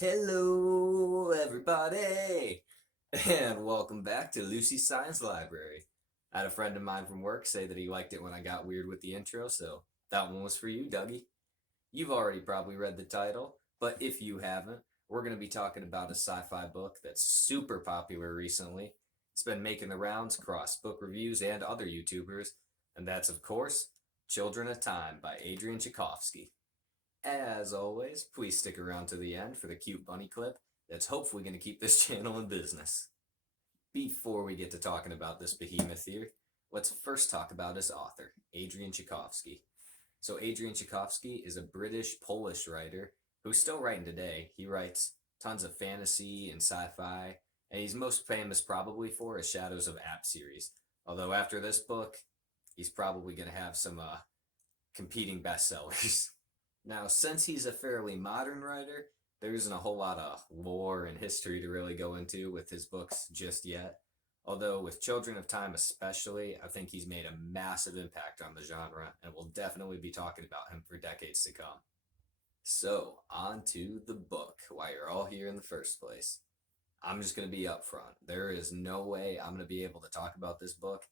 Hello, everybody, and welcome back to Lucy's Science Library. I had a friend of mine from work say that he liked it when I got weird with the intro, so that one was for you, Dougie. You've already probably read the title, but if you haven't, we're going to be talking about a sci fi book that's super popular recently. It's been making the rounds across book reviews and other YouTubers, and that's, of course, Children of Time by Adrian Tchaikovsky. As always, please stick around to the end for the cute bunny clip that's hopefully going to keep this channel in business. Before we get to talking about this behemoth here, let's first talk about his author, Adrian Tchaikovsky. So, Adrian Tchaikovsky is a British Polish writer who's still writing today. He writes tons of fantasy and sci fi, and he's most famous probably for his Shadows of App series. Although, after this book, he's probably going to have some competing bestsellers. Now, since he's a fairly modern writer, there isn't a whole lot of lore and history to really go into with his books just yet. Although, with Children of Time especially, I think he's made a massive impact on the genre, and we'll definitely be talking about him for decades to come. So, on to the book, why you're all here in the first place. I'm just going to be upfront. There is no way I'm going to be able to talk about this book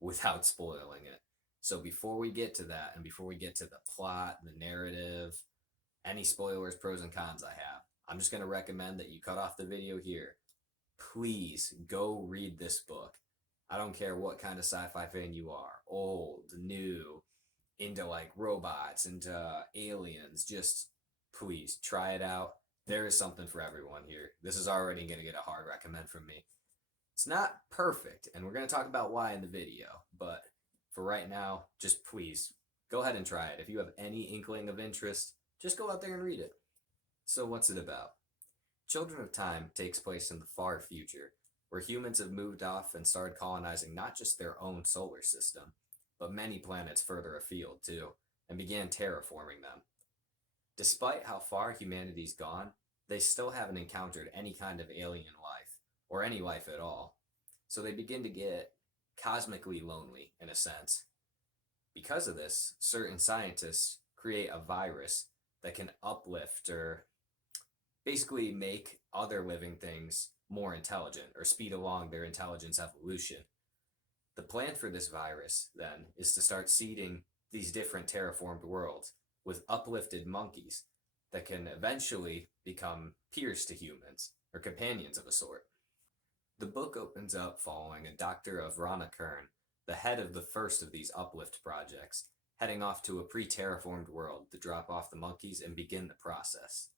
without spoiling it. So before we get to that, and before we get to the plot, the narrative, any spoilers, pros, and cons I have, I'm just going to recommend that you cut off the video here. Please go read this book. I don't care what kind of sci-fi fan you are, old, new, into like robots, into aliens, just please try it out. There is something for everyone here. This is already going to get a hard recommend from me. It's not perfect, and we're going to talk about why in the video, but for right now, just please go ahead and try it. If you have any inkling of interest, just go out there and read it. So, what's it about? Children of Time takes place in the far future, where humans have moved off and started colonizing not just their own solar system, but many planets further afield too, and began terraforming them. Despite how far humanity's gone, they still haven't encountered any kind of alien life, or any life at all. So they begin to get cosmically lonely, in a sense. Because of this, certain scientists create a virus that can uplift or basically make other living things more intelligent or speed along their intelligence evolution. The plan for this virus, then, is to start seeding these different terraformed worlds with uplifted monkeys that can eventually become peers to humans or companions of a sort. The book opens up following a Dr. Avrana Kern, the head of the first of these uplift projects, heading off to a pre-terraformed world to drop off the monkeys and begin the process.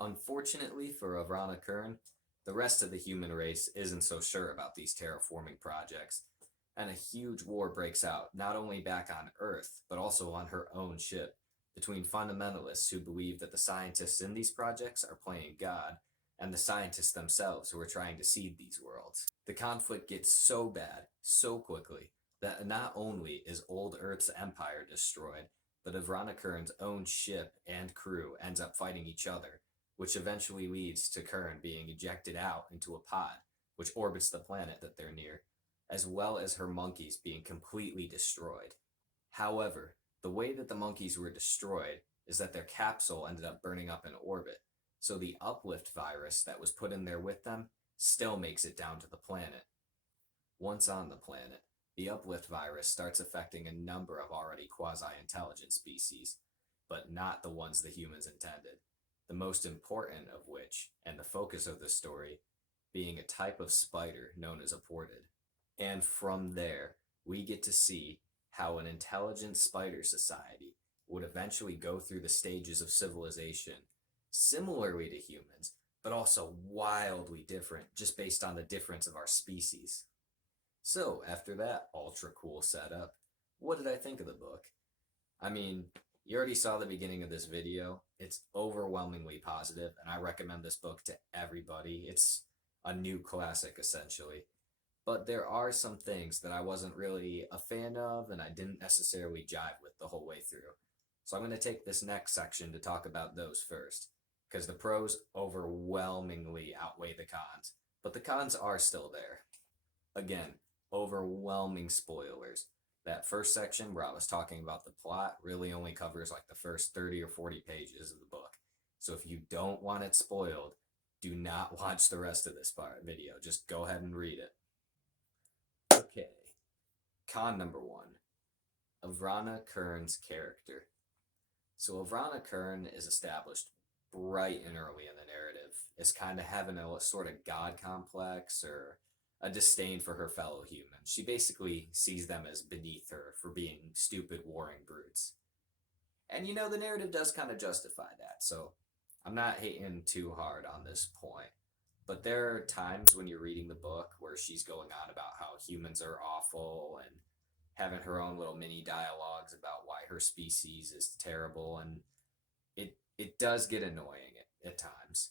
Unfortunately for Avrana Kern, the rest of the human race isn't so sure about these terraforming projects, and a huge war breaks out not only back on Earth, but also on her own ship, between fundamentalists who believe that the scientists in these projects are playing God, and the scientists themselves who are trying to seed these worlds. The conflict gets so bad, so quickly, that not only is old Earth's empire destroyed, but Avrana Kern's own ship and crew ends up fighting each other, which eventually leads to Kern being ejected out into a pod, which orbits the planet that they're near, as well as her monkeys being completely destroyed. However, the way that the monkeys were destroyed is that their capsule ended up burning up in orbit, so the uplift virus that was put in there with them still makes it down to the planet. Once on the planet, the uplift virus starts affecting a number of already quasi-intelligent species, but not the ones the humans intended, the most important of which, and the focus of the story, being a type of spider known as a portid. And from there, we get to see how an intelligent spider society would eventually go through the stages of civilization similarly to humans, but also wildly different just based on the difference of our species. So, after that ultra cool setup, what did I think of the book? I mean, you already saw the beginning of this video. It's overwhelmingly positive, and I recommend this book to everybody. It's a new classic, essentially. But there are some things that I wasn't really a fan of, and I didn't necessarily jive with the whole way through. So I'm going to take this next section to talk about those first, because the pros overwhelmingly outweigh the cons, but the cons are still there. Again, overwhelming spoilers. That first section where I was talking about the plot really only covers like the first 30 or 40 pages of the book. So if you don't want it spoiled, do not watch the rest of this video. Just go ahead and read it. Okay. Con number one, Avrana Kern's character. So Avrana Kern is established bright and early in the narrative as kind of having a sort of god complex or a disdain for her fellow humans. She basically sees them as beneath her for being stupid warring brutes. And the narrative does kind of justify that, so I'm not hating too hard on this point. But there are times when you're reading the book where she's going on about how humans are awful and having her own little mini dialogues about why her species is terrible, and it does get annoying at times.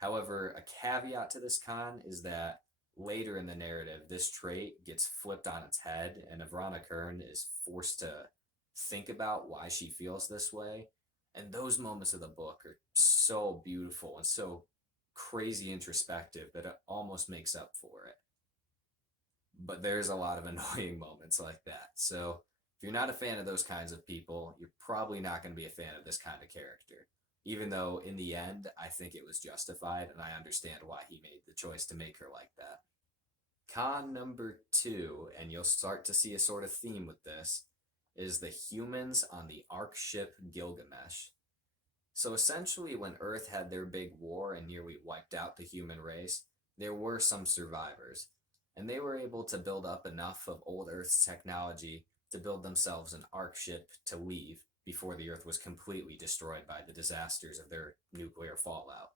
However, a caveat to this con is that later in the narrative, this trait gets flipped on its head, and Avrana Kern is forced to think about why she feels this way. And those moments of the book are so beautiful and so crazy introspective that it almost makes up for it. But there's a lot of annoying moments like that. So if you're not a fan of those kinds of people, you're probably not going to be a fan of this kind of character. Even though in the end, I think it was justified and I understand why he made the choice to make her like that. Con number two, and you'll start to see a sort of theme with this, is the humans on the Ark ship Gilgamesh. So essentially, when Earth had their big war and nearly wiped out the human race, there were some survivors, and they were able to build up enough of old Earth's technology to build themselves an Ark ship to leave before the Earth was completely destroyed by the disasters of their nuclear fallout.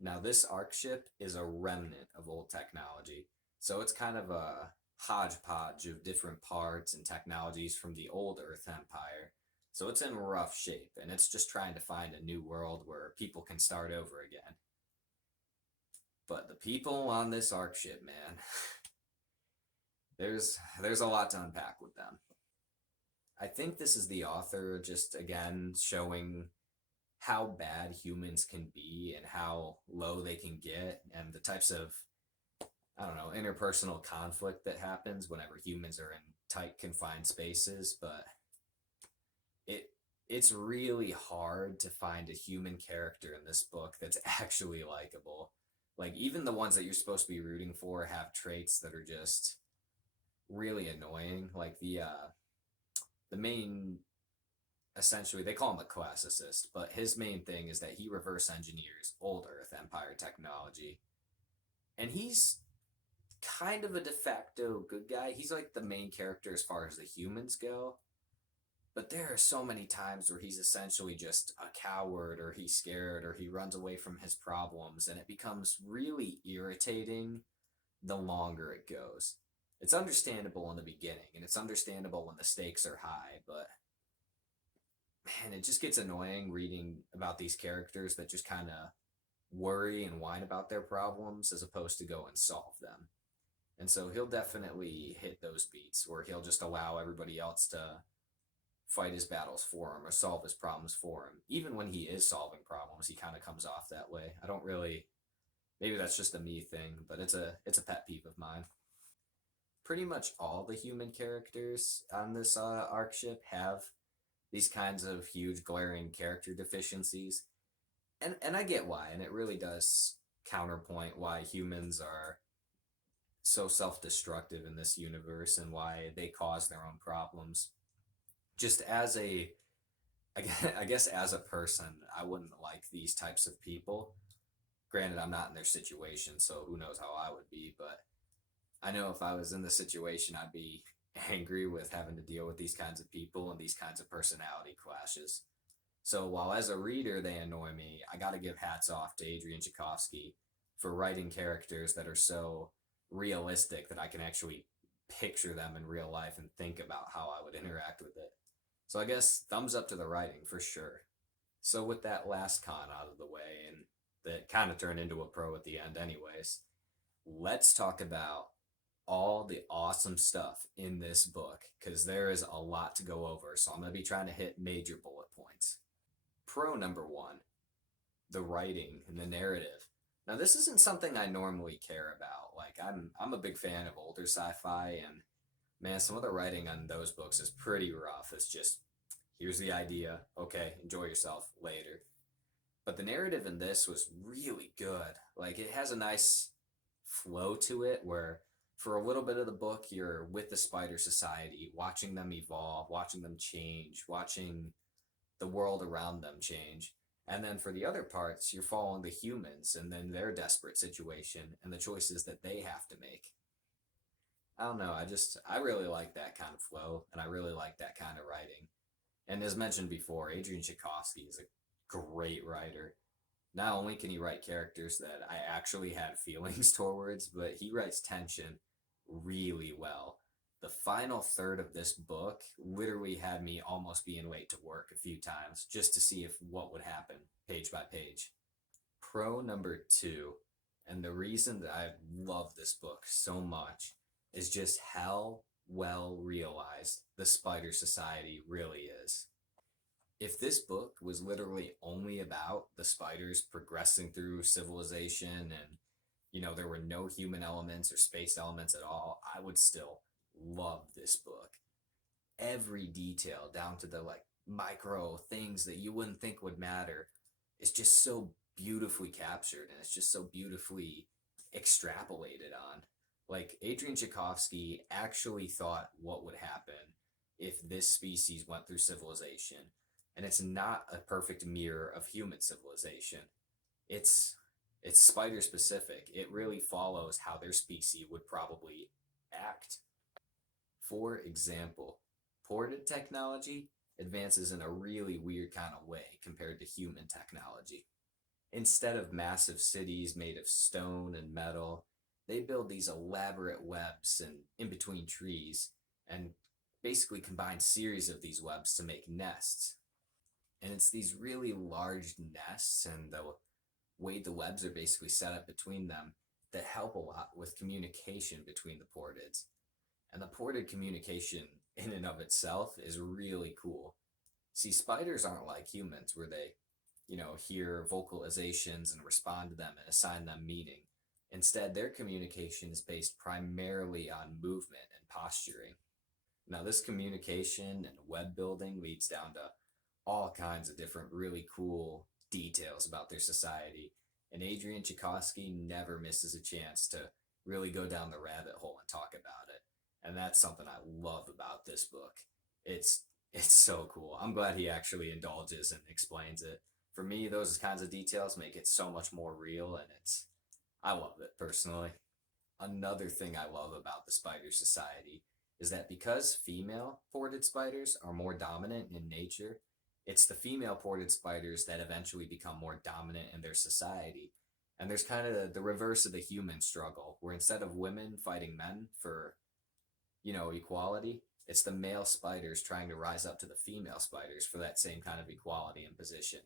Now, this Ark ship is a remnant of old technology, so it's kind of a hodgepodge of different parts and technologies from the old Earth Empire. So it's in rough shape, and it's just trying to find a new world where people can start over again. But the people on this Ark ship, man, there's a lot to unpack with them. I think this is the author just again showing how bad humans can be and how low they can get, and the types of, I don't know, interpersonal conflict that happens whenever humans are in tight, confined spaces. But it's really hard to find a human character in this book that's actually likable. Like, even the ones that you're supposed to be rooting for have traits that are just really annoying. Like the main, essentially, they call him a classicist, but his main thing is that he reverse engineers old Earth Empire technology. And he's kind of a de facto good guy. He's like the main character as far as the humans go. But there are so many times where he's essentially just a coward, or he's scared, or he runs away from his problems, and it becomes really irritating the longer it goes. It's understandable in the beginning, and it's understandable when the stakes are high, but man, it just gets annoying reading about these characters that just kind of worry and whine about their problems as opposed to go and solve them. And so he'll definitely hit those beats where he'll just allow everybody else to fight his battles for him or solve his problems for him. Even when he is solving problems, he kind of comes off that way. I don't really, maybe that's just a me thing, but it's a pet peeve of mine. Pretty much all the human characters on this Ark ship have these kinds of huge glaring character deficiencies. And I get why, and it really does counterpoint why humans are so self-destructive in this universe and why they cause their own problems. Just as I guess as a person, I wouldn't like these types of people. Granted, I'm not in their situation, so who knows how I would be, but I know if I was in the situation, I'd be angry with having to deal with these kinds of people and these kinds of personality clashes. So while as a reader they annoy me, I gotta give hats off to Adrian Tchaikovsky for writing characters that are so realistic that I can actually picture them in real life and think about how I would interact with it. So I guess thumbs up to the writing for sure. So with that last con out of the way, and that kind of turned into a pro at the end anyways, let's talk about all the awesome stuff in this book, because there is a lot to go over, so I'm going to be trying to hit major bullet points. Pro number one, the writing and the narrative. Now, this isn't something I normally care about. Like, I'm a big fan of older sci-fi, and man, some of the writing on those books is pretty rough. It's just, here's the idea, okay, enjoy yourself later. But the narrative in this was really good. Like it has a nice flow to it where for a little bit of the book you're with the spider society, watching them evolve, watching them change, watching the world around them change. And then for the other parts, you're following the humans and then their desperate situation and the choices that they have to make. I don't know. I really like that kind of flow and I really like that kind of writing. And as mentioned before, Adrian Tchaikovsky is a great writer. Not only can he write characters that I actually had feelings towards, but he writes tension really well. The final third of this book literally had me almost being late to work a few times just to see if what would happen page by page. Pro number two, and the reason that I love this book so much is just how well realized the Spider Society really is. If this book was literally only about the spiders progressing through civilization and there were no human elements or space elements at all, I would still love this book. Every detail down to the like micro things that you wouldn't think would matter is just so beautifully captured and it's just so beautifully extrapolated on. Like Adrian Tchaikovsky actually thought what would happen if this species went through civilization. And it's not a perfect mirror of human civilization. It's it's spider specific. It really follows how their species would probably act. For example, ported technology advances in a really weird kind of way compared to human technology. Instead of massive cities made of stone and metal, they build these elaborate webs and in between trees and basically combine series of these webs to make nests. And it's these really large nests and the way the webs are basically set up between them that help a lot with communication between the porteds. And the ported communication in and of itself is really cool. See, spiders aren't like humans where they, hear vocalizations and respond to them and assign them meaning. Instead, their communication is based primarily on movement and posturing. Now, this communication and web building leads down to all kinds of different really cool details about their society. And Adrian Tchaikovsky never misses a chance to really go down the rabbit hole and talk about it. And that's something I love about this book. It's it's so cool. I'm glad he actually indulges and explains it. For me, those kinds of details make it so much more real and I love it personally. Another thing I love about the spider society is that because female ported spiders are more dominant in nature, it's the female ported spiders that eventually become more dominant in their society. And there's kind of the reverse of the human struggle, where instead of women fighting men for, equality, it's the male spiders trying to rise up to the female spiders for that same kind of equality and position.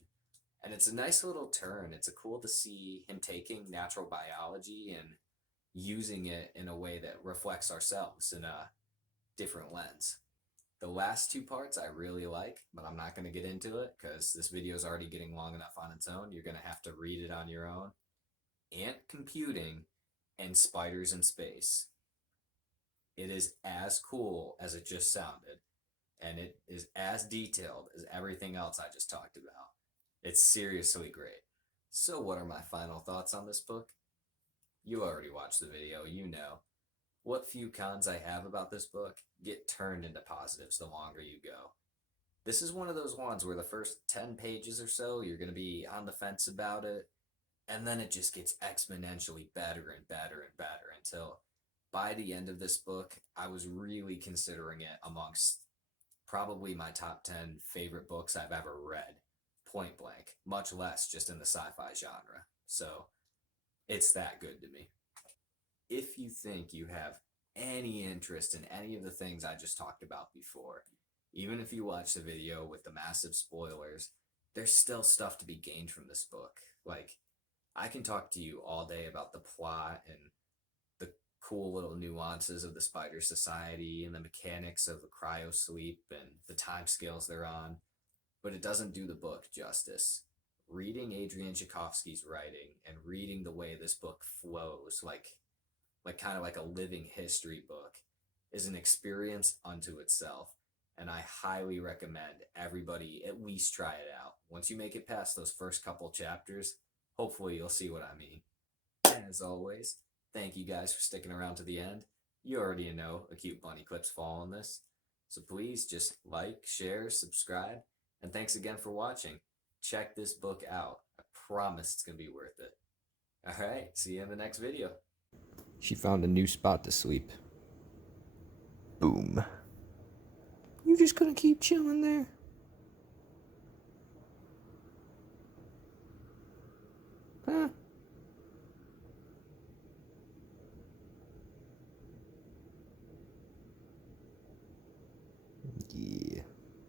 And it's a nice little turn. It's a cool to see him taking natural biology and using it in a way that reflects ourselves in a different lens. The last two parts I really like, but I'm not going to get into it because this video is already getting long enough on its own. You're going to have to read it on your own. Ant computing and spiders in space. It is as cool as it just sounded, and it is as detailed as everything else I just talked about. It's seriously great. So, what are my final thoughts on this book? You already watched the video, you know. What few cons I have about this book get turned into positives the longer you go. This is one of those ones where the first 10 pages or so, you're going to be on the fence about it, and then it just gets exponentially better and better and better until by the end of this book, I was really considering it amongst probably my top 10 favorite books I've ever read, point blank, much less just in the sci-fi genre. So it's that good to me. If you think you have any interest in any of the things I just talked about before, even if you watch the video with the massive spoilers, there's still stuff to be gained from this book. Like, I can talk to you all day about the plot and the cool little nuances of the Spider Society and the mechanics of the cryo sleep and the time scales they're on, but it doesn't do the book justice. Reading Adrian Tchaikovsky's writing and reading the way this book flows, like kind of like a living history book, is an experience unto itself. And I highly recommend everybody at least try it out. once you make it past those first couple chapters, hopefully you'll see what I mean. As always, thank you guys for sticking around to the end. You already know a cute bunny clip's following this. So please just like, share, subscribe, and thanks again for watching. Check this book out. I promise it's going to be worth it. Alright, see you in the next video. She found a new spot to sleep. Boom. You just gonna keep chilling there?